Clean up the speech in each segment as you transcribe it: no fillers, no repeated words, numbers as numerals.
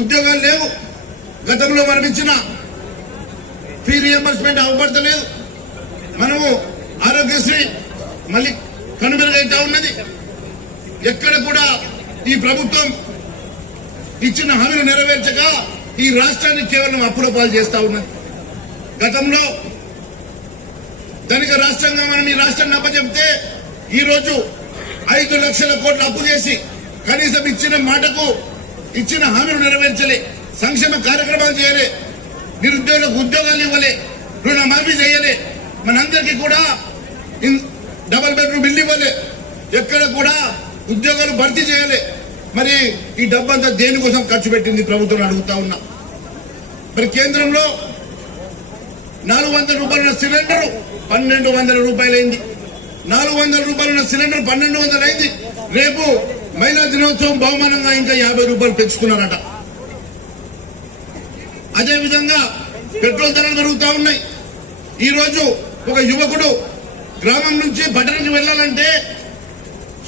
ఉద్యోగాలు లేవు. గతంలో మనం ఇచ్చిన ఫీ రియంబర్స్మెంట్ అవ్వబడతలేదు. మనము ఆరోగ్యశ్రీ మళ్ళీ కనుమరుగైతా ఉన్నది. ఎక్కడ కూడా ఈ ప్రభుత్వం ఇచ్చిన హామీలు నెరవేర్చక ఈ రాష్ట్రాన్ని కేవలం అప్పుల పాలు చేస్తా ఉన్నది. గతంలో ధనిక రాష్ట్రంగా మనం ఈ రాష్ట్రాన్ని అప్పచెప్తే ఈ రోజు 5 లక్షల కోట్ల అప్పు చేసి కనీసం ఇచ్చిన మాటకు ఇచ్చిన హామీలు నెరవేర్చలే, సంక్షేమ కార్యక్రమాలు చేయలే, నిరుద్యోగులకు ఉద్యోగాలు ఇవ్వలే, రుణమాఫీ చేయలే, మనందరికీ కూడా డబుల్ బెడ్రూమ్ ఇల్లు ఇవ్వలే, ఎక్కడ కూడా ఉద్యోగాలు భర్తీ చేయలే. మరి ఈ డబ్బంతా దేనికోసం ఖర్చు పెట్టింది ప్రభుత్వం అడుగుతా ఉన్నా. మరి కేంద్రంలో 400 రూపాయలున్న సిలిండర్ 1200 రూపాయలైంది. 400 రూపాయలున్న సిలిండర్ 1200 అయింది. రేపు మహిళా దినోత్సవం బహుమానంగా ఇంకా 50 రూపాయలు పెంచుతున్నారట. అదేవిధంగా పెట్రోల్ ధరలు పెరుగుతా ఉన్నాయి. ఈ రోజు ఒక యువకుడు గ్రామం నుంచి పట్టణానికి వెళ్లాలంటే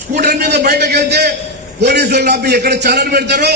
స్కూటర్ మీద బయటకు వెళ్తే పోలీసు వాళ్ళు ఆపి ఎక్కడ చాలని పెడతారో